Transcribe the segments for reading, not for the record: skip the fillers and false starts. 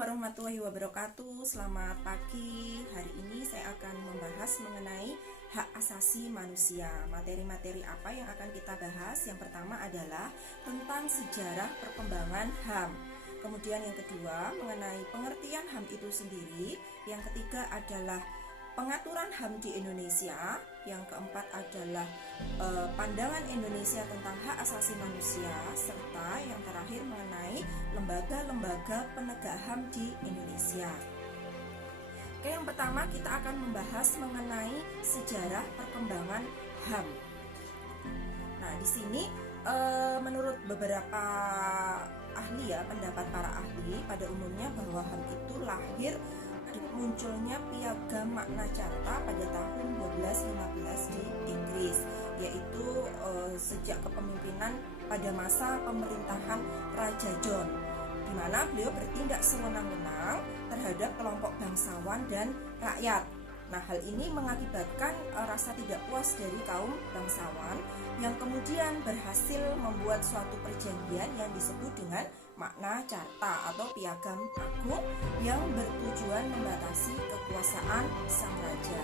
warahmatullahi wabarakatuh. Selamat pagi. Hari ini saya akan membahas mengenai hak asasi manusia. Materi-materi apa yang akan kita bahas? Yang pertama adalah tentang sejarah perkembangan HAM. Kemudian yang kedua mengenai pengertian HAM itu sendiri. Yang ketiga adalah pengaturan HAM di Indonesia. Yang keempat adalah pandangan Indonesia tentang hak asasi manusia, serta yang terakhir mengenai lembaga-lembaga penegak HAM di Indonesia. Oke, yang pertama kita akan membahas mengenai sejarah perkembangan HAM. Nah, di sini menurut beberapa ahli ya, pendapat para ahli pada umumnya bahwa HAM itu lahir munculnya Piagam Magna Carta pada tahun 1215 di Inggris, yaitu sejak kepemimpinan pada masa pemerintahan Raja John, di mana beliau bertindak sewenang-wenang terhadap kelompok bangsawan dan rakyat. Nah, hal ini mengakibatkan rasa tidak puas dari kaum bangsawan yang kemudian berhasil membuat suatu perjanjian yang disebut dengan Magna Carta atau Piagam Agung yang bertujuan membatasi kekuasaan sang raja.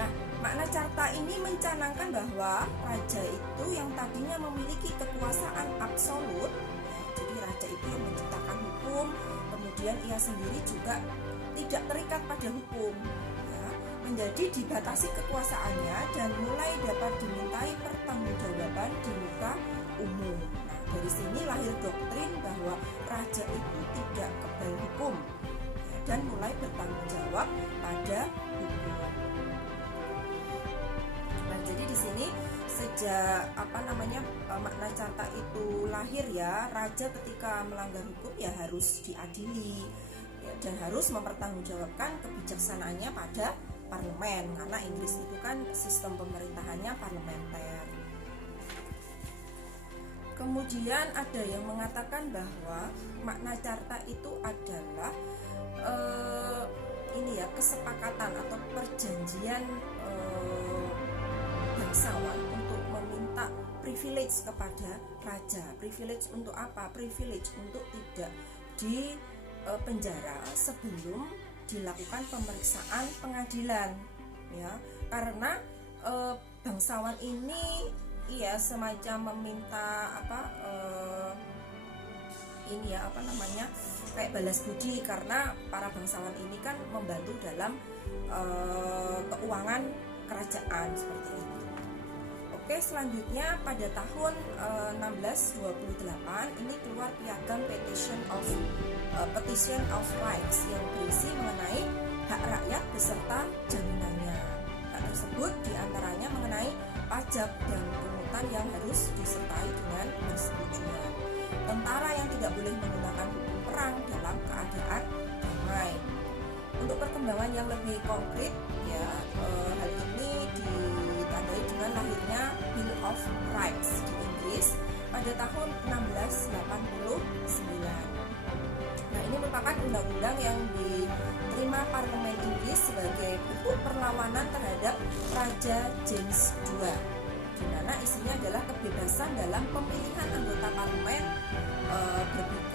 Nah, Magna Carta ini mencanangkan bahwa raja itu yang tadinya memiliki kekuasaan absolut, jadi raja itu yang menciptakan hukum, kemudian ia sendiri juga tidak terikat pada hukum, ya, menjadi dibatasi kekuasaannya dan mulai dapat dimintai pertanggungjawaban di muka umum. Nah, dari sini lahir doktrin bahwa raja itu tidak kebal hukum, ya, dan mulai bertanggung jawab pada hukum. Nah, jadi di sini sejak Magna Carta itu lahir ya, raja ketika melanggar hukum ya harus diadili ya, dan harus mempertanggungjawabkan kebijaksanaannya pada parlemen, karena Inggris itu kan sistem pemerintahannya parlementer. Kemudian ada yang mengatakan bahwa Magna Carta itu adalah kesepakatan atau perjanjian bangsawan untuk meminta privilege kepada raja. Privilege untuk apa? Privilege untuk tidak di penjara sebelum dilakukan pemeriksaan pengadilan, ya, karena bangsawan ini semacam meminta kayak balas budi, karena para bangsawan ini kan membantu dalam keuangan kerajaan seperti itu. Oke, selanjutnya pada tahun 1628 ini keluar Piagam Petition of Rights yang berisi mengenai hak rakyat beserta jaminannya. Hak tersebut diantaranya mengenai pajak dan pungutan yang harus disertai dengan persetujuan. Tentara yang tidak boleh menggunakan hukum perang dalam keadaan damai. Untuk perkembangan yang lebih konkret, ya, hal ini ditandai dengan lahirnya Bill of Rights di Inggris pada tahun 1689. Nah, ini merupakan undang-undang yang diterima parlemen Inggris sebagai bentuk perlawanan terhadap Raja James II, di mana isinya adalah kebebasan dalam pemilihan anggota parlemen,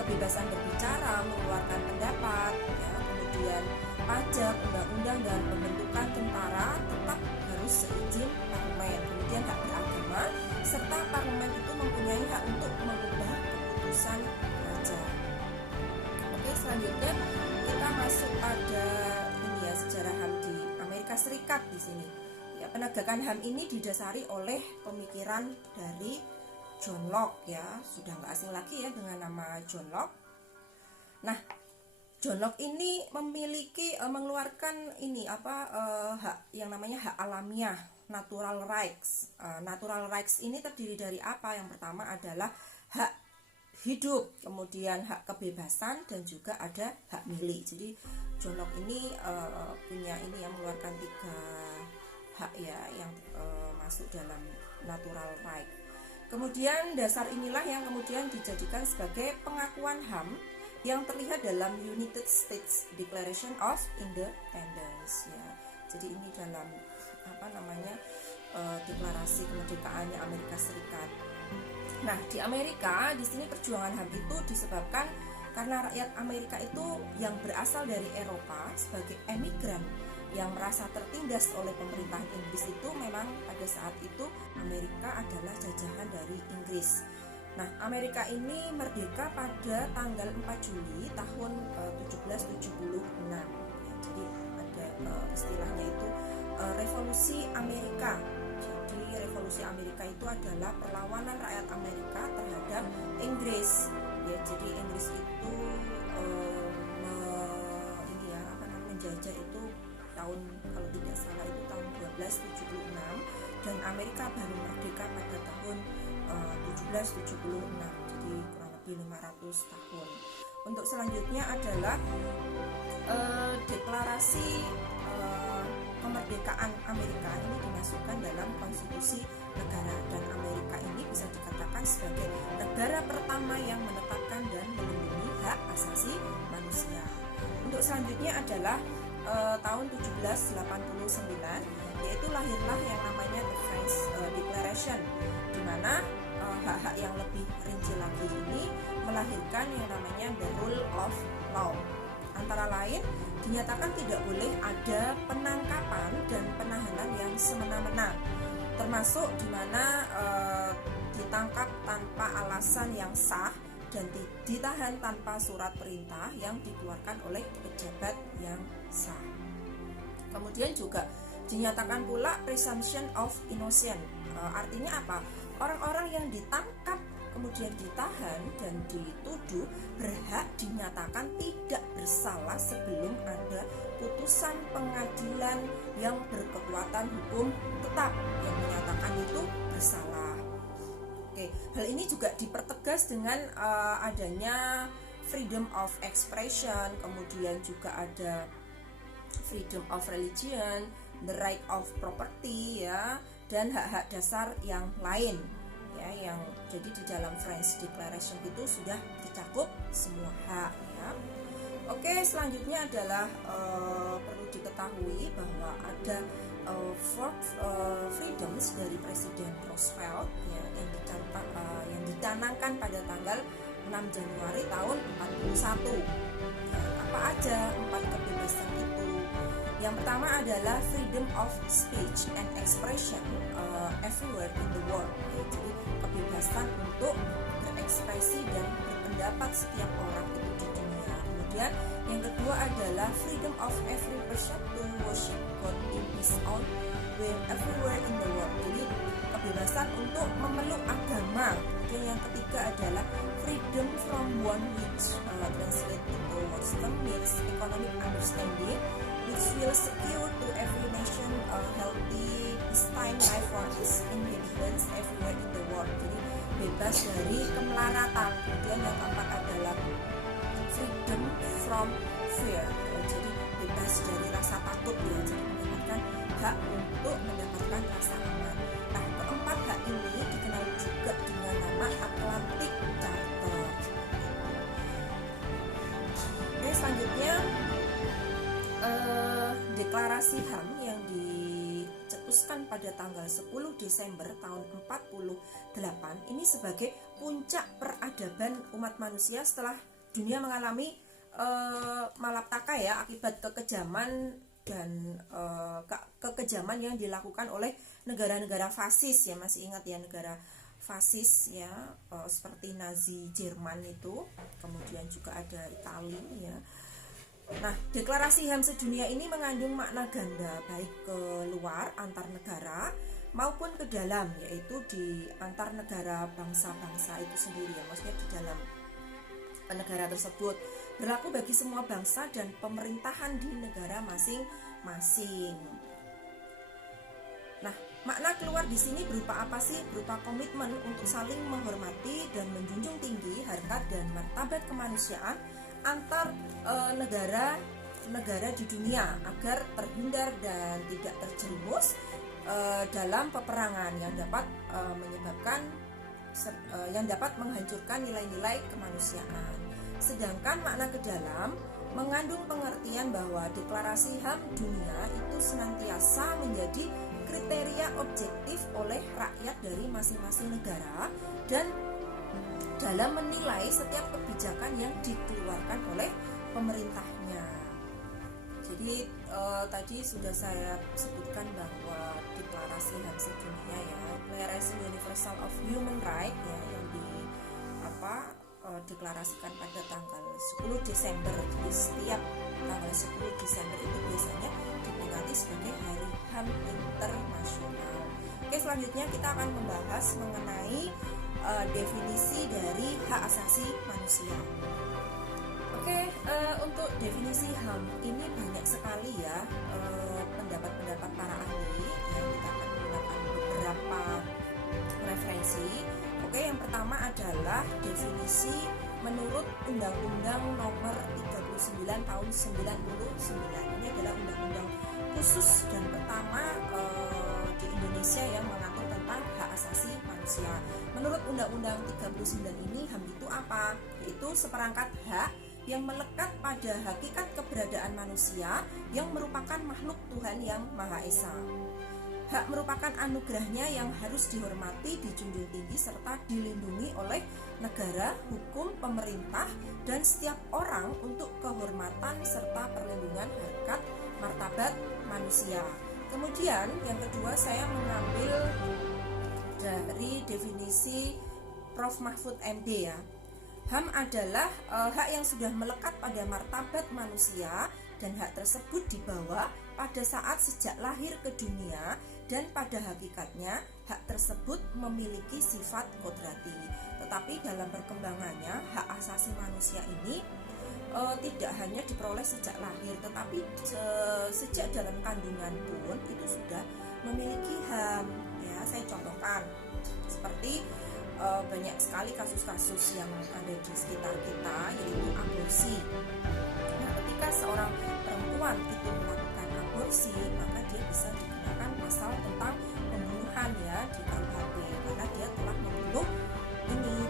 kebebasan berbicara, mengeluarkan pendapat, ya, kemudian pajak, undang-undang dan pembentukan tentara tetap harus seizin parlemen. Kemudian hak beragama, serta parlemen itu mempunyai hak untuk mengubah keputusan raja. Oke, selanjutnya kita masuk pada sejarah HAM di Amerika Serikat di sini. Ya, penegakan HAM ini didasari oleh pemikiran dari John Locke, ya, sudah nggak asing lagi ya dengan nama John Locke. Nah, John Locke ini mengeluarkan hak yang namanya hak alamiah, natural rights. Natural rights ini terdiri dari apa? Yang pertama adalah hak hidup, kemudian hak kebebasan, dan juga ada hak milik. Jadi John Locke ini mengeluarkan 3 hak ya yang masuk dalam natural right. Kemudian dasar inilah yang kemudian dijadikan sebagai pengakuan HAM yang terlihat dalam United States Declaration of Independence, ya. Jadi ini dalam deklarasi kemerdekaannya Amerika Serikat. Nah, di Amerika di sini perjuangan HAM itu disebabkan karena rakyat Amerika itu yang berasal dari Eropa sebagai emigran yang merasa tertindas oleh pemerintahan Inggris itu memang pada saat itu Amerika adalah jajahan dari Inggris. Nah, Amerika ini merdeka pada tanggal 4 Juli tahun 1776. Jadi ada istilahnya itu Revolusi Amerika. Jadi Revolusi Amerika itu adalah perlawanan rakyat Amerika terhadap Inggris. Ya, jadi Inggris itu menjajah itu tahun, kalau tidak salah itu tahun 1276, dan Amerika baru merdeka pada tahun 1776, jadi kurang lebih 500 tahun. Untuk selanjutnya adalah deklarasi kemerdekaan Amerika ini dimasukkan dalam konstitusi negara, dan Amerika ini bisa dikatakan sebagai negara pertama yang menetapkan dan melindungi hak asasi manusia. Untuk selanjutnya adalah tahun 1789, yaitu lahirlah yang namanya The French Declaration, di mana hak-hak yang lebih rinci lagi ini melahirkan yang namanya the rule of law. Antara lain, dinyatakan tidak boleh ada penangkapan dan penahanan yang semena-mena, termasuk di mana ditangkap tanpa alasan yang sah dan ditahan tanpa surat perintah yang dikeluarkan oleh pejabat yang sah. Kemudian juga dinyatakan pula presumption of innocence. Artinya apa? Orang-orang yang ditangkap kemudian ditahan dan dituduh berhak dinyatakan tidak bersalah sebelum ada putusan pengadilan yang berkekuatan hukum tetap yang menyatakan itu bersalah. Oke, hal ini juga dipertegas dengan adanya freedom of expression, kemudian juga ada freedom of religion, the right of property, ya, dan hak-hak dasar yang lain, ya, yang jadi di dalam French Declaration itu sudah dicakup semua hak, ya. Oke, selanjutnya adalah perlu diketahui bahwa ada four freedoms dari Presiden Roosevelt, ya, yang dicanangkan pada tanggal 6 Januari tahun 41. Apa aja 4 kebebasan itu? Yang pertama adalah freedom of speech and expression everywhere in the world. Ya, jadi kebebasan untuk berekspresi dan berpendapat setiap orang itu di dunia. Kemudian yang kedua adalah freedom of every person to worship God in His own way everywhere in the world. Jadi kebebasan untuk memeluk agama. Kemudian yang ketiga adalah freedom from one which translate into Western means economic understanding, which will secure to every nation a healthy, peacetime life for its inhabitants everywhere in the world. Jadi bebas dari kemelaratan. Kemudian yang keempat adalah freedom from fear. Jadi bebas dari rasa takut, ya. Jadi mendapatkan hak untuk mendapatkan rasa aman. Nah, keempat hak ini dikenal juga dengan nama Atlantic Charter. Oke, selanjutnya deklarasi HAM yang dicetuskan pada tanggal 10 Desember tahun 48 ini sebagai puncak peradaban umat manusia setelah dunia mengalami malapetaka, ya, akibat kekejaman dan kekejaman yang dilakukan oleh negara-negara fasis, ya, masih ingat ya, negara fasis, ya, seperti Nazi Jerman itu, kemudian juga ada Italia, ya. Nah, deklarasi HAM sedunia ini mengandung makna ganda, baik ke luar antar negara maupun ke dalam, yaitu di antar negara bangsa-bangsa itu sendiri, ya, maksudnya di dalam negara tersebut, berlaku bagi semua bangsa dan pemerintahan di negara masing-masing. Nah, makna keluar di sini berupa apa sih? Berupa komitmen untuk saling menghormati dan menjunjung tinggi harkat dan martabat kemanusiaan antar negara di dunia agar terhindar dan tidak terjerumus dalam peperangan yang dapat menghancurkan nilai-nilai kemanusiaan. Sedangkan makna ke dalam mengandung pengertian bahwa deklarasi HAM dunia itu senantiasa menjadi kriteria objektif oleh rakyat dari masing-masing negara dan dalam menilai setiap kebijakan yang dikeluarkan oleh pemerintahnya. Jadi tadi sudah saya sebutkan bahwa deklarasi hak sedunia ya, Declaration Universal of Human Rights ya, yang deklarasikan pada tanggal 10 Desember. Jadi setiap tanggal 10 Desember itu biasanya diperingati sebagai Hari HAM Internasional. Oke, selanjutnya kita akan membahas mengenai definisi dari hak asasi manusia. Oke, untuk definisi HAM ini banyak sekali ya pendapat-pendapat para ahli yang kita akan menggunakan beberapa referensi. Oke, yang pertama adalah definisi menurut Undang-Undang Nomor 39 Tahun 99. Ini adalah undang-undang khusus dan pertama di Indonesia yang mengatur tentang hak asasi manusia. Menurut Undang-Undang 39 ini, HAM itu apa? Yaitu seperangkat hak yang melekat pada hakikat keberadaan manusia yang merupakan makhluk Tuhan yang Maha Esa. Hak merupakan anugerahnya yang harus dihormati, dijunjung tinggi, serta dilindungi oleh negara, hukum, pemerintah, dan setiap orang untuk kehormatan serta perlindungan harkat martabat manusia. Kemudian yang kedua saya mengambil dari definisi Prof. Mahfud MD ya. HAM adalah hak yang sudah melekat pada martabat manusia dan hak tersebut dibawa pada saat sejak lahir ke dunia dan pada hakikatnya hak tersebut memiliki sifat kodrati. Tetapi dalam perkembangannya hak asasi manusia ini tidak hanya diperoleh sejak lahir, tetapi sejak dalam kandungan pun itu sudah memiliki HAM. Ya, saya contohkan seperti banyak sekali kasus-kasus yang ada di sekitar kita, yaitu aborsi. Nah, ketika seorang perempuan itu melakukan aborsi, maka dia bisa dikenakan pasal tentang pembunuhan ya di KUHP, karena dia telah membunuh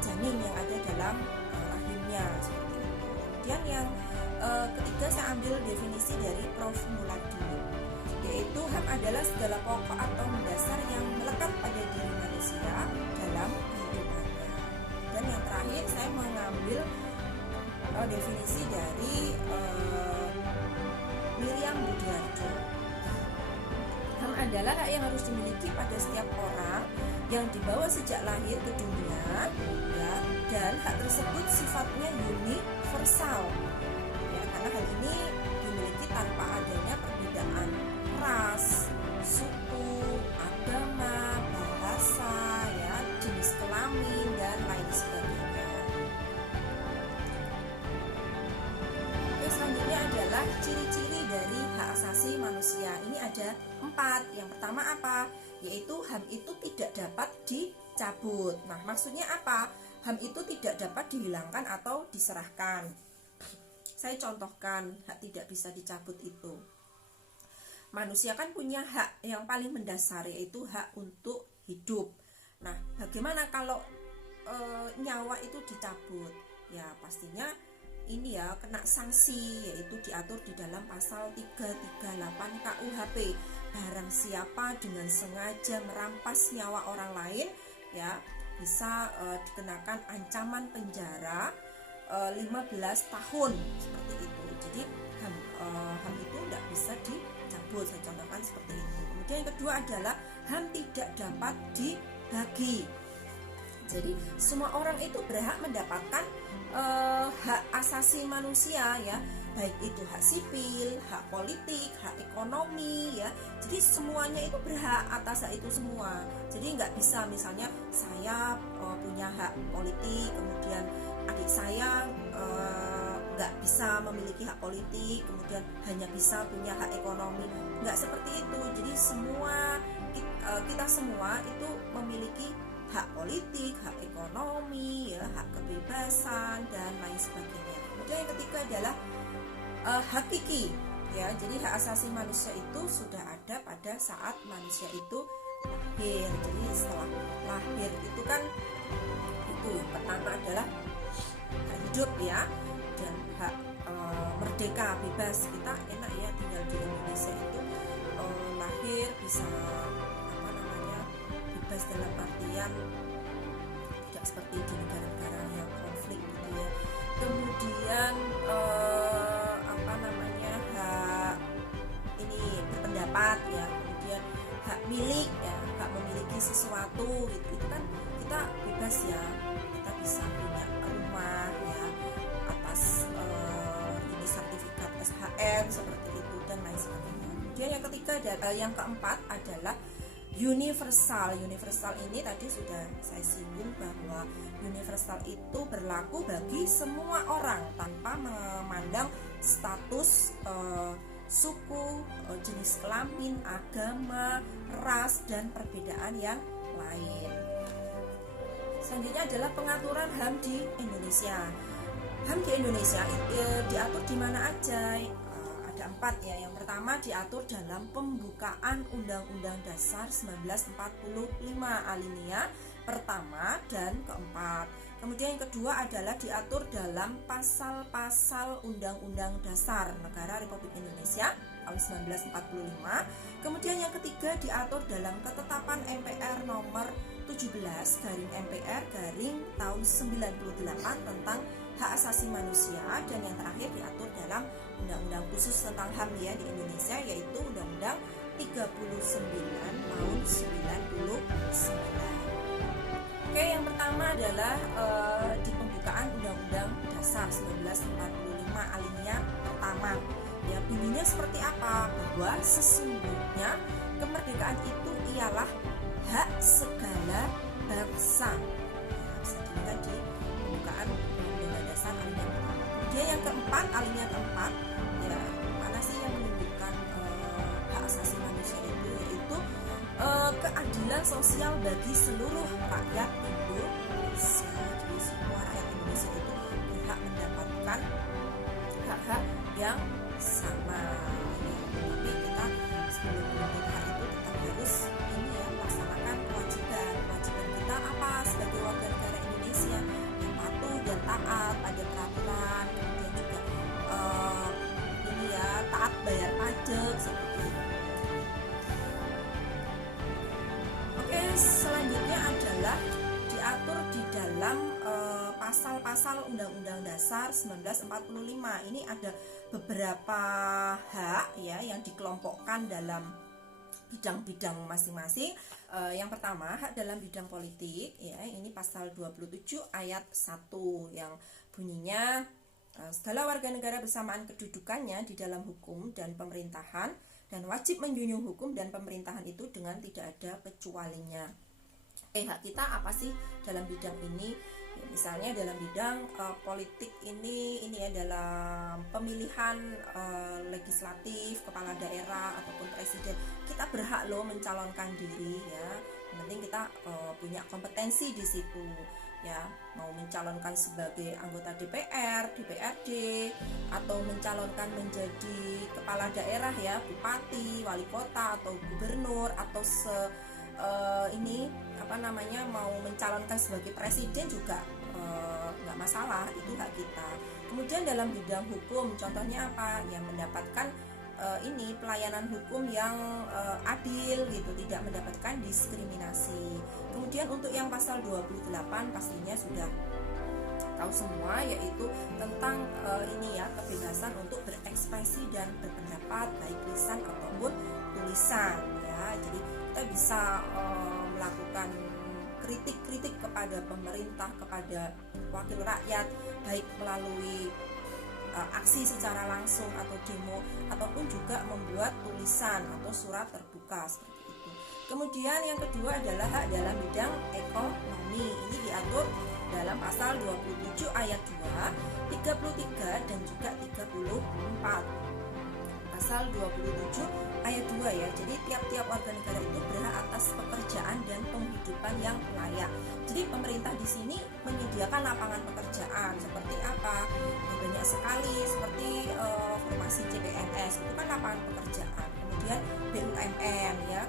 janin yang ada dalam rahimnya seperti itu. Kemudian yang ketiga saya ambil definisi dari Prof. Muladi, yaitu HAM adalah segala pokok atau mendasar yang melekat pada diri manusia dalam kehidupannya. Dan yang terakhir saya mengambil definisi dari Miriam Budiarto. HAM adalah hak yang harus dimiliki pada setiap orang yang dibawa sejak lahir ke dunia ya, dan hak tersebut sifatnya universal ya, karena hal ini dimiliki tanpa adanya perbedaan ras, suku, agama, bahasa ya, jenis kelamin dan lain sebagainya. Oke, selanjutnya adalah ciri-ciri dari hak asasi manusia. Ini ada 4. Yang pertama apa? Yaitu HAM itu tidak dapat dicabut. Nah, maksudnya apa? HAM itu tidak dapat dihilangkan atau diserahkan. Saya contohkan hak tidak bisa dicabut itu. Manusia kan punya hak yang paling mendasar, yaitu hak untuk hidup. Nah, bagaimana kalau nyawa itu dicabut? Ya, pastinya ini ya kena sanksi, yaitu diatur di dalam pasal 338 KUHP. Barang siapa dengan sengaja merampas nyawa orang lain ya bisa dikenakan ancaman penjara 15 tahun seperti itu. Jadi HAM itu tidak bisa dicabut, saya contohkan seperti itu. Kemudian yang kedua adalah HAM tidak dapat dibagi. Jadi semua orang itu berhak mendapatkan hak asasi manusia ya, baik itu hak sipil, hak politik, hak ekonomi ya. Jadi semuanya itu berhak atas hak itu semua. Jadi nggak bisa misalnya saya punya hak politik, kemudian adik saya nggak bisa memiliki hak politik, kemudian hanya bisa punya hak ekonomi. Nggak seperti itu. Jadi semua kita semua itu memiliki hak politik, hak ekonomi, ya, hak kebebasan dan lain sebagainya. Kemudian yang ketiga adalah hakiki, ya. Jadi hak asasi manusia itu sudah ada pada saat manusia itu lahir. Jadi setelah lahir itu kan itu pertama adalah hak hidup ya, dan hak merdeka, bebas. Kita enak ya tinggal di Indonesia itu lahir terakhir bisa bebas dalam artian tidak seperti di negara-negara yang konflik gitu ya. Kemudian hak ini berpendapat ya, kemudian hak milik ya, hak memiliki sesuatu gitu. Itu kan kita bebas ya, kita bisa punya rumah ya atas ini sertifikat SHM seperti itu dan lain sebagainya. Kemudian yang ketiga yang keempat adalah universal. Universal ini tadi sudah saya singgung bahwa universal itu berlaku bagi semua orang tanpa memandang status, suku, jenis kelamin, agama, ras, dan perbedaan yang lain. Selanjutnya adalah pengaturan HAM di Indonesia. HAM di Indonesia diatur di mana aja? Ada 4 ya. Yang pertama diatur dalam pembukaan Undang-Undang Dasar 1945 alinea pertama dan keempat. Kemudian yang kedua adalah diatur dalam pasal-pasal Undang-Undang Dasar Negara Republik Indonesia tahun 1945. Kemudian yang ketiga diatur dalam ketetapan MPR nomor 17/MPR tahun 98 tentang hak asasi manusia, dan yang terakhir diatur dalam Undang-Undang khusus tentang HAM ya di Indonesia, yaitu Undang-Undang 39 tahun 99. Oke, yang pertama adalah di pembukaan Undang-Undang Dasar 1945 alinea pertama. Ya, bunyinya seperti apa? Bahwa sesungguhnya kemerdekaan itu ialah hak segala bangsa. Bisa dilihat di pembukaan Undang-Undang Dasar alinea pertama. Kemudian yang keempat, alinea keempat, ya mana sih yang menunjukkan hak asasi manusia itu, yaitu keadilan sosial bagi seluruh rakyat Indonesia. Jadi semua rakyat Indonesia itu berhak mendapatkan hak-hak yang sama. Tapi kita sebelum menuntut hak itu tetap harus ini ya, melaksanakan kewajiban kita apa sebagai warga negara Indonesia yang patuh dan taat pada peraturan, kemudian juga ini ya taat bayar pajak seperti itu. Selanjutnya adalah diatur di dalam pasal-pasal Undang-Undang Dasar 1945. Ini ada beberapa hak ya yang dikelompokkan dalam bidang-bidang masing-masing. Yang pertama, hak dalam bidang politik ya, ini pasal 27 ayat 1 yang bunyinya segala warga negara bersamaan kedudukannya di dalam hukum dan pemerintahan dan wajib menjunjung hukum dan pemerintahan itu dengan tidak ada kecualinya. Hak kita apa sih dalam bidang ini? Ya, misalnya dalam bidang politik ini ya, dalam pemilihan legislatif, kepala daerah ataupun presiden, kita berhak loh mencalonkan diri ya. Yang penting kita punya kompetensi di situ. Ya, mau mencalonkan sebagai anggota DPR, DPRD, atau mencalonkan menjadi kepala daerah ya, bupati, wali kota atau gubernur, atau mau mencalonkan sebagai presiden juga nggak masalah, itu hak kita. Kemudian dalam bidang hukum, contohnya apa? Ya, mendapatkan ini pelayanan hukum yang adil gitu, tidak mendapatkan diskriminasi. Kemudian untuk yang pasal 28 pastinya sudah tahu semua, yaitu tentang ini ya, kebebasan untuk berekspresi dan berpendapat baik lisan ataupun tulisan ya. Jadi kita bisa melakukan kritik-kritik kepada pemerintah, kepada wakil rakyat, baik melalui aksi secara langsung atau demo, ataupun juga membuat tulisan atau surat terbuka seperti itu. Kemudian yang kedua adalah hak dalam bidang ekonomi. Ini diatur dalam pasal 27 ayat 2, 33 dan juga 34. Pasal 27 ayat 2 ya. Jadi tiap-tiap warga negara itu berhak atas pekerjaan dan penghidupan yang layak. Jadi pemerintah di sini menyediakan lapangan pekerjaan seperti apa? Ya, banyak sekali, seperti formasi CPNS itu kan lapangan pekerjaan. Kemudian BUMN ya.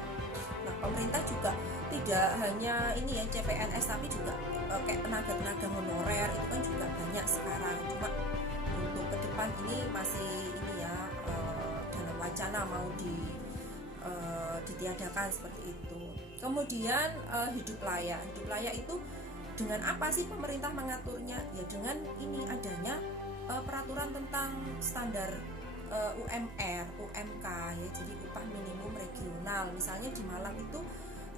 Nah, pemerintah juga tidak hanya ini ya CPNS, tapi juga kayak tenaga-tenaga honorer itu kan juga banyak sekarang. Cuma untuk ke depan ini masih ini ya, dalam wacana mau ditiadakan seperti itu. Kemudian hidup layak. Hidup layak itu dengan apa sih pemerintah mengaturnya? Ya dengan ini adanya peraturan tentang standar UMR, UMK ya, jadi upah minimum regional. Misalnya di Malang itu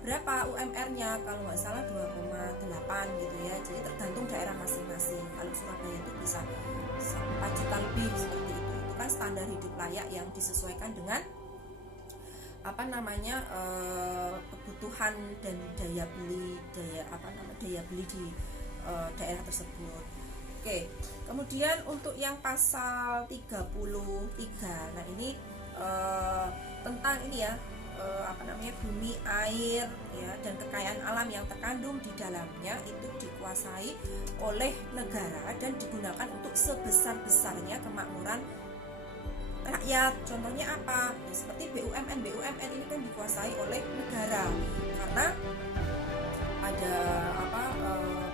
berapa UMR-nya? Kalau nggak salah 2,8 gitu ya. Jadi tergantung daerah masing-masing. Kalau Surabaya itu bisa 4 juta lebih seperti itu. Itu kan standar hidup layak yang disesuaikan dengan kebutuhan dan daya beli di daerah tersebut. Oke, kemudian untuk yang pasal 33, nah ini tentang ini ya, bumi, air ya, dan kekayaan alam yang terkandung di dalamnya itu dikuasai oleh negara dan digunakan untuk sebesar-besarnya kemakmuran rakyat. Contohnya apa? Ya, seperti BUMN ini kan dikuasai oleh negara karena ada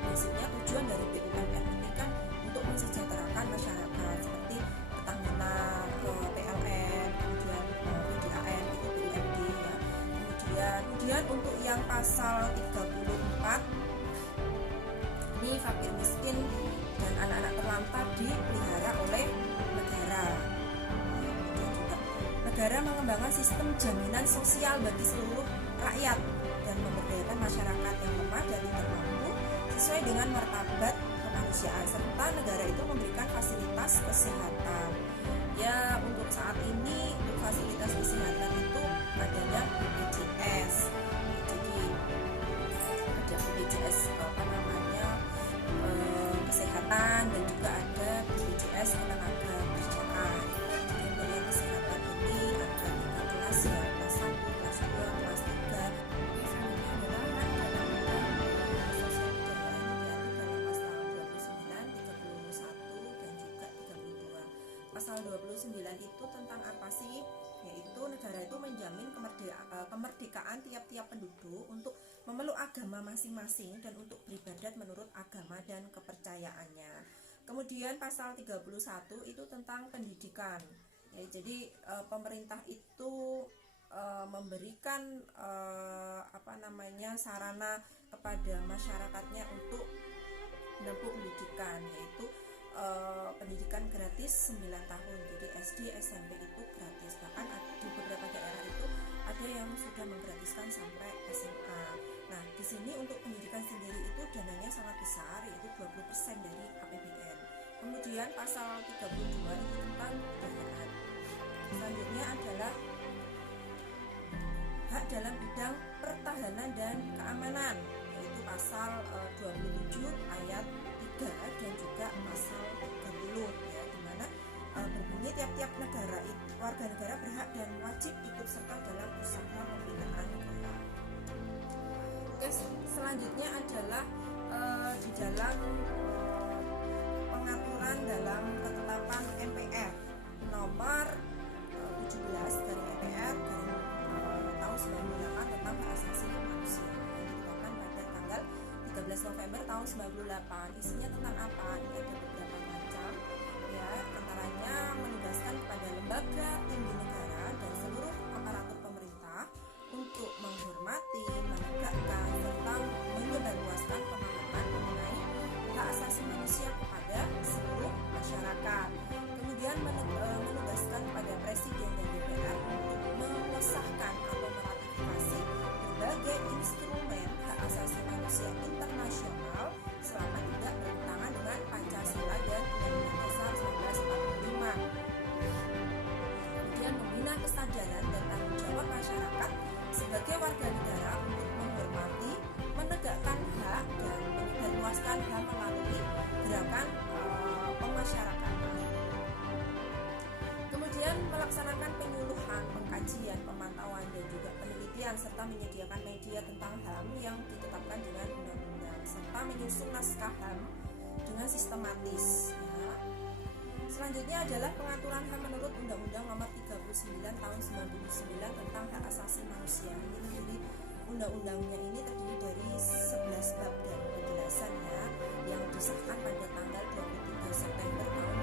prinsipnya tujuan dari BUMN ini kan untuk mensejahterakan masyarakat seperti Pertamina, PLN, kemudian PDAM itu BUMD ya. Kemudian untuk yang pasal 34 ini fakir miskin dan anak-anak terlantar dipelihara oleh negara. Negara mengembangkan sistem jaminan sosial bagi seluruh rakyat dan memberdayakan masyarakat yang lemah dan tidak mampu sesuai dengan martabat kemanusiaan, serta negara itu memberikan fasilitas kesehatan. Ya, untuk saat ini untuk fasilitas kesehatan itu adanya BPJS. Jadi ada BPJS kesehatan dan juga ada BPJS tenaga kerjaan. Pemberian kesehatan ini ada 3 kelas ya, kelas 1, kelas 2, kelas 3. Selanjutnya adalah hak dalam Undang-Undang Sosial Budaya yang diatur dalam pasal 29, 31 dan juga 32. Pasal 29 itu tentang apa sih? Yaitu negara itu menjamin kemerdekaan tiap-tiap penduduk untuk memeluk agama masing-masing dan untuk beribadat menurut agama dan kepercayaannya. Kemudian pasal 31 itu tentang pendidikan. Ya, jadi pemerintah itu memberikan sarana kepada masyarakatnya untuk menempuh pendidikan, yaitu pendidikan gratis 9 tahun. Jadi SD, SMP itu gratis. Bahkan di beberapa daerah itu ada yang sudah menggratiskan sampai SMA. Nah, di sini untuk pendidikan sendiri itu dananya sangat besar, yaitu 20% dari APBN. Kemudian pasal 32 itu tentang kebudayaan. Selanjutnya adalah hak dalam bidang pertahanan dan keamanan, yaitu pasal 27 ayat 3 dan juga pasal 30 ya, di mana berbunyi tiap-tiap warga negara berhak dan wajib ikut serta dalam usaha pembinaan negara. Oke, selanjutnya adalah di dalam pengaturan dalam ketetapan MPR nomor 17 dari MPR dari tahun 98 tentang hak asasi manusia yang ditetapkan pada tanggal 13 November tahun 98. Isinya tentang apa? Ini ada beberapa macam ya, antaranya menugaskan kepada lembaga tinggi negara dan seluruh aparatur pemerintah untuk menghormati, menegakkan serta menyebarluaskan pemahaman mengenai hak asasi manusia kepada seluruh masyarakat. Kemudian menugaskan kepada Presiden dan DPR untuk mengesahkan atau meratifikasi berbagai instrumen hak asasi manusia internasional selama tidak bertentangan dengan Pancasila dan Undang-Undang Dasar 1945. Kemudian membina kesadaran dan tanggung jawab masyarakat sebagai warga negara untuk menghormati, menegakkan hak dan menyebarluaskan hak melalui gerakan pemasyarakatan. Kemudian melaksanakan penyuluhan, pengkajian, pemantauan dan juga penelitian serta menyediakan media tentang HAM yang ditetapkan dengan undang-undang serta menyusun naskah HAM dengan sistematis ya. Selanjutnya adalah pengaturan HAM menurut Undang-Undang Nomor 39 Tahun 99 tentang hak asasi manusia. Ini terdiri undang-undangnya ini terdiri dari 11 bab dan penjelasan ya, yang disahkan pada tanggal 23 September tahun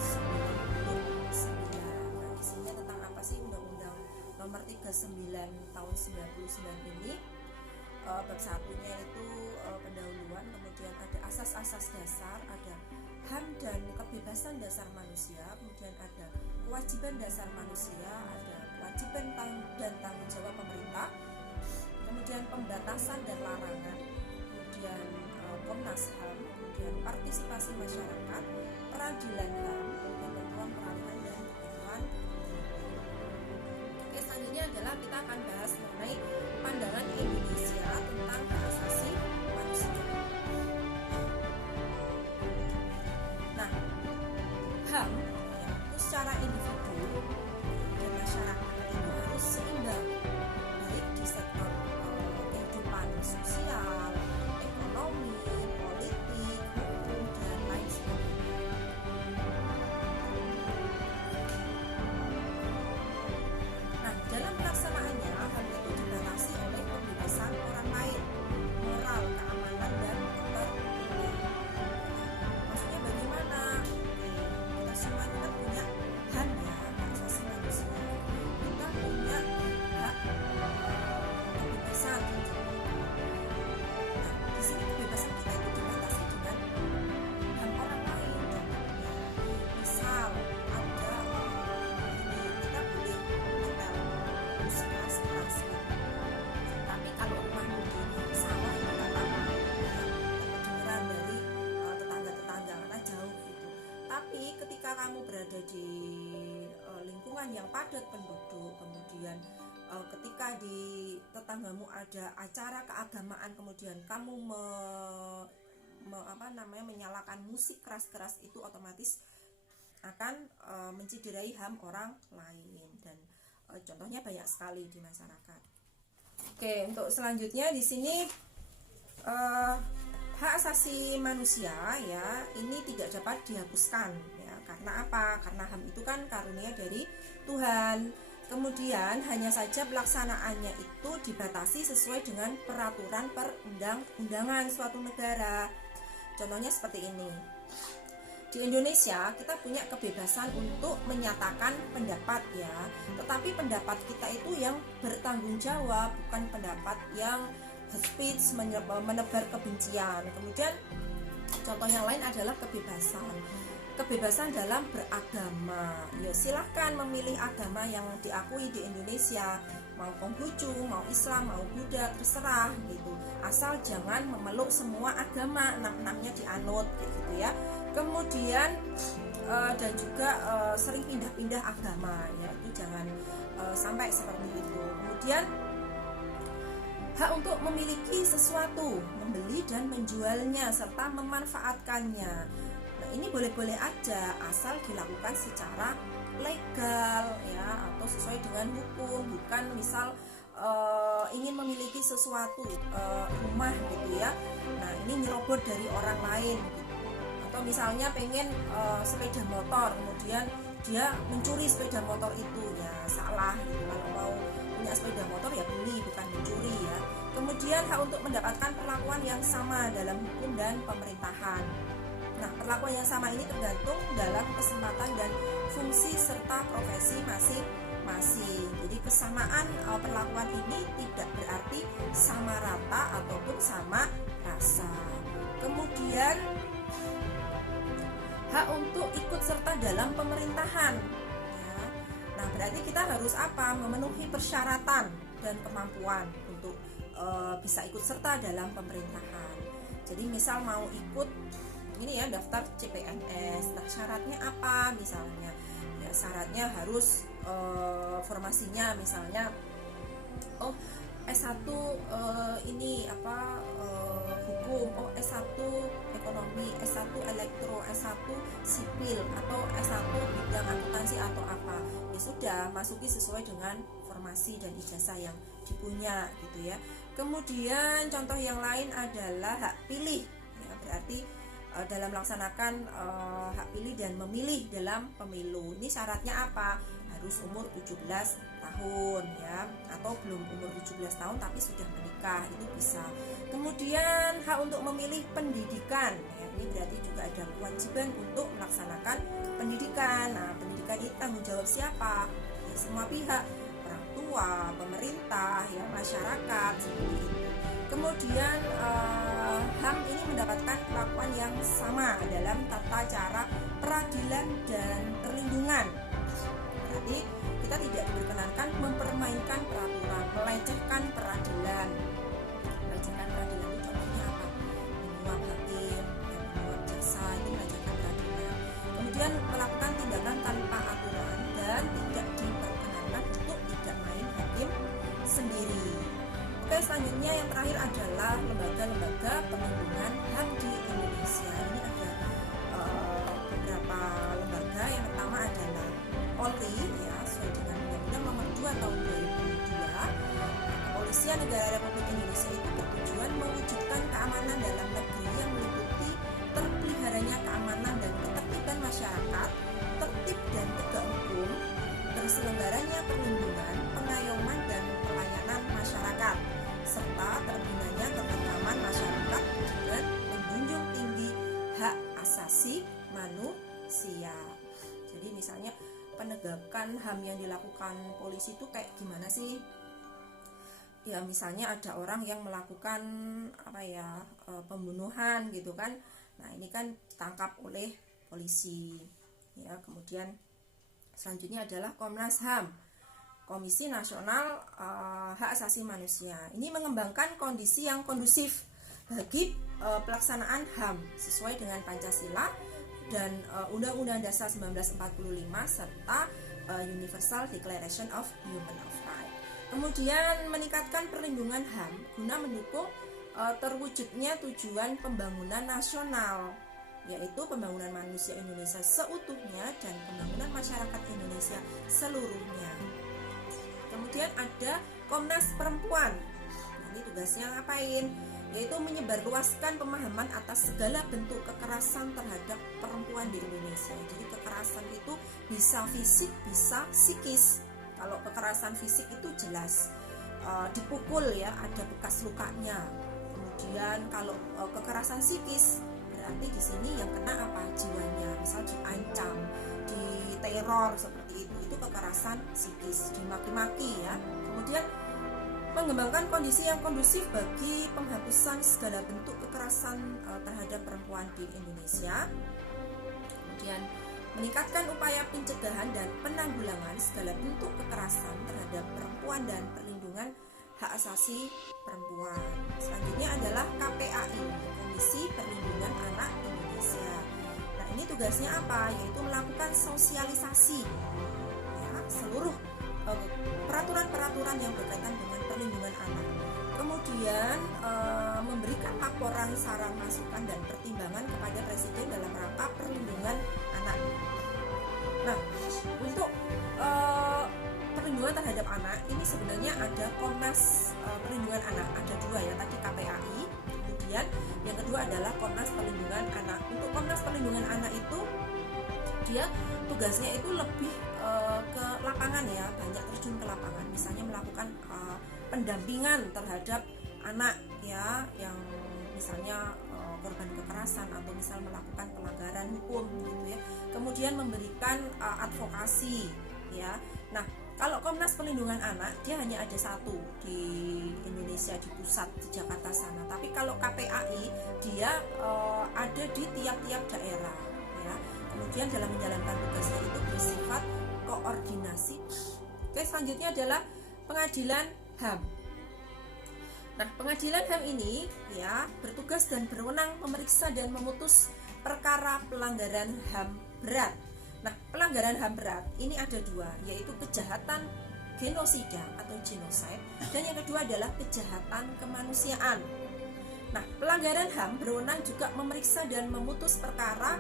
1999. Nah, isinya tentang apa sih Undang-Undang Nomor 39 Tahun 99 ini. Bab satunya itu pendahuluan, kemudian ada asas-asas dasar, ada HAM dan kebebasan dasar manusia, kemudian ada kewajiban dasar manusia, ada kewajiban dan tanggung jawab pemerintah, kemudian pembatasan dan larangan, kemudian Komnas HAM, kemudian partisipasi masyarakat, peradilan HAM, ketentuan peralihan dan ketentuan. Oke, selanjutnya adalah kita akan bahas mengenai pandangan Indonesia tentang hak asasi manusia. Nah, HAM itu secara individu dan masyarakat itu harus seimbang, baik di sektor kehidupan sosial, ekonomi, politik, hukum, dan lain sebagainya. Nah, dalam pelaksanaannya HAM itu dibatasi oleh kebebasan orang lain, moral, keamanan, dan ketertiban. Maksudnya bagaimana? Kita semua itu kan punya HAM ya, hak asasi manusia. Kita punya hak kebebasan. Nah, di sini kebebasan kita itu dibatasi dengan HAM orang lain. Misal ada kita boleh nempel musik keras-keras, tapi kalau rumahmu di sawah itu nggak apa-apa, kedengeran dari tetangga-tetangga karena jauh gitu. Tapi ketika kamu berada di lingkungan yang padat penduduk, kemudian ketika di tetanggamu ada acara keagamaan, kemudian kamu menyalakan musik keras-keras, itu otomatis akan menciderai HAM orang lain, dan contohnya banyak sekali di masyarakat. Oke, untuk selanjutnya di sini hak asasi manusia ya ini tidak dapat dihapuskan ya. Karena apa? Karena HAM itu kan karunia dari Tuhan. Kemudian hanya saja pelaksanaannya itu dibatasi sesuai dengan peraturan perundang-undangan suatu negara. Contohnya seperti ini. Di Indonesia kita punya kebebasan untuk menyatakan pendapat ya, tetapi pendapat kita itu yang bertanggung jawab, bukan pendapat yang hate speech, menebar kebencian. Kemudian contoh yang lain adalah kebebasan dalam beragama. Ya silahkan memilih agama yang diakui di Indonesia, mau Konghucu, mau Islam, mau Buddha, terserah gitu. Asal jangan memeluk semua agama, enam-enamnya dianut kayak gitu ya. Kemudian dan juga sering pindah-pindah agama ya, itu jangan sampai seperti itu. Kemudian hak untuk memiliki sesuatu, membeli dan menjualnya serta memanfaatkannya. Nah, ini boleh-boleh aja asal dilakukan secara legal ya, atau sesuai dengan hukum, bukan misal ingin memiliki sesuatu rumah gitu ya. Nah, ini nyerobot dari orang lain gitu. Atau misalnya pengen sepeda motor, kemudian dia mencuri sepeda motor itu, ya salah gitu. Kalau mau punya sepeda motor ya beli, bukan mencuri ya. Kemudian hak untuk mendapatkan perlakuan yang sama dalam hukum dan pemerintahan. Nah, perlakuan yang sama ini tergantung dalam kesempatan dan fungsi serta profesi masing-masing. Jadi kesamaan perlakuan ini tidak berarti sama rata ataupun sama rasa. Kemudian hak untuk ikut serta dalam pemerintahan ya. Nah, berarti kita harus apa? Memenuhi persyaratan dan kemampuan untuk bisa ikut serta dalam pemerintahan. Jadi misal mau ikut ini ya, daftar CPNS. Nah, syaratnya apa misalnya? Ya, syaratnya harus formasinya misalnya S1 hukum, S1 ekonomi, S1 elektro, S1 sipil, atau S1 bidang akuntansi atau apa. Ya sudah, masuki sesuai dengan formasi dan ijazah yang dipunya gitu ya. Kemudian contoh yang lain adalah hak pilih ya, berarti dalam melaksanakan hak pilih dan memilih dalam pemilu. Ini syaratnya apa? Harus umur 17 tahun ya, atau belum umur 17 tahun tapi sudah menikah, itu bisa. Kemudian hak untuk memilih pendidikan ya, ini berarti juga ada kewajiban untuk melaksanakan pendidikan. Nah, pendidikan ini tanggung jawab siapa? Ya, semua pihak, orang tua, tua, pemerintah, ya, masyarakat seperti itu. Kemudian HAM ini mendapatkan perlakuan yang sama dalam tata cara peradilan dan perlindungan. Berarti kita tidak diperkenankan mempermainkan peraturan, melecehkan peradilan. Melecehkan peradilan itu contohnya apa? Menyuap hakim, menyuap jaksa, itu melecehkan peradilan. Kemudian melakukan tindakan tanpa aturan dan tidak diperkenankan untuk tidak main hakim sendiri. Oke, selanjutnya yang terakhir adalah lembaga-lembaga perlindungan HAM di Indonesia. Ini ada beberapa lembaga. Yang pertama adalah Polri, ya, sesuai dengan Undang-Undang Nomor 2 Tahun 2002. Kepolisian Negara Republik Indonesia itu bertujuan mewujudkan keamanan dalam negeri yang meliputi terpeliharanya keamanan dan ketertiban masyarakat, tertib dan tegak hukum, terselenggaranya perlindungan, pengayoman dan pelayanan masyarakat, serta terbinanya ketentraman masyarakat dengan menjunjung tinggi hak asasi manusia. Jadi misalnya penegakan HAM yang dilakukan polisi itu kayak gimana sih? Ya misalnya ada orang yang melakukan pembunuhan gitu kan. Nah, ini kan ditangkap oleh polisi. Ya, kemudian selanjutnya adalah Komnas HAM, Komisi Nasional Hak Asasi Manusia. Ini mengembangkan kondisi yang kondusif bagi pelaksanaan HAM sesuai dengan Pancasila dan Undang-Undang Dasar 1945 serta Universal Declaration of Human Rights. Kemudian meningkatkan perlindungan HAM guna mendukung terwujudnya tujuan pembangunan nasional, yaitu pembangunan manusia Indonesia seutuhnya dan pembangunan masyarakat Indonesia seluruhnya. Kemudian ada Komnas Perempuan. Nah, ini tugasnya ngapain? Yaitu menyebarluaskan pemahaman atas segala bentuk kekerasan terhadap perempuan di Indonesia. Jadi kekerasan itu bisa fisik, bisa psikis. Kalau kekerasan fisik itu jelas dipukul, ya, ada bekas lukanya. Kemudian kalau kekerasan psikis berarti di sini yang kena apa? Jiwanya, misal diancam, diteror seperti itu kekerasan psikis, dimaki-maki, ya. Kemudian mengembangkan kondisi yang kondusif bagi penghapusan segala bentuk kekerasan terhadap perempuan di Indonesia. Kemudian meningkatkan upaya pencegahan dan penanggulangan segala bentuk kekerasan terhadap perempuan dan perlindungan hak asasi perempuan. Selanjutnya adalah KPAI, Komisi Perlindungan Anak Indonesia. Nah, ini tugasnya apa? Yaitu melakukan sosialisasi, ya, seluruh peraturan-peraturan yang berkaitan dengan perlindungan anak. Kemudian memberikan laporan, saran, masukan dan pertimbangan kepada Presiden dalam rangka perlindungan anak. Nah, untuk perlindungan terhadap anak ini sebenarnya ada Komnas Perlindungan Anak, ada dua, ya, tadi KPAI. Kemudian yang kedua adalah Komnas Perlindungan Anak. Untuk Komnas Perlindungan Anak itu dia tugasnya itu lebih ke lapangan, ya, banyak terjun ke lapangan, misalnya melakukan pendampingan terhadap anak, ya, yang misalnya korban kekerasan atau misal melakukan pelanggaran hukum gitu, ya. Kemudian memberikan advokasi, ya. Nah, kalau Komnas Perlindungan Anak dia hanya ada satu di Indonesia, di pusat, di Jakarta sana. Tapi kalau KPAI dia ada di tiap-tiap daerah, ya. Kemudian dalam menjalankan tugasnya itu bersifat koordinasi. Oke, selanjutnya adalah Pengadilan HAM. Nah, Pengadilan HAM ini, ya, bertugas dan berwenang memeriksa dan memutus perkara pelanggaran HAM berat. Nah, pelanggaran HAM berat ini ada dua, yaitu kejahatan genosida atau genocide, dan yang kedua adalah kejahatan kemanusiaan. Nah, pelanggaran HAM berwenang juga memeriksa dan memutus perkara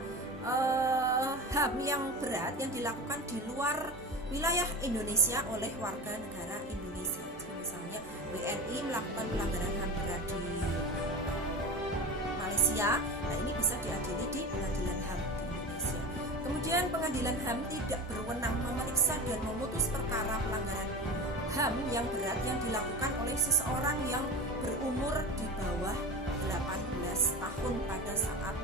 HAM yang berat yang dilakukan di luar wilayah Indonesia oleh warga negara Indonesia. Jadi misalnya WNI melakukan pelanggaran HAM berat di Malaysia, nah ini bisa diadili di Pengadilan HAM di Indonesia. Kemudian Pengadilan HAM tidak berwenang memeriksa dan memutus perkara pelanggaran HAM yang berat yang dilakukan oleh seseorang yang berumur di bawah 18 tahun pada saat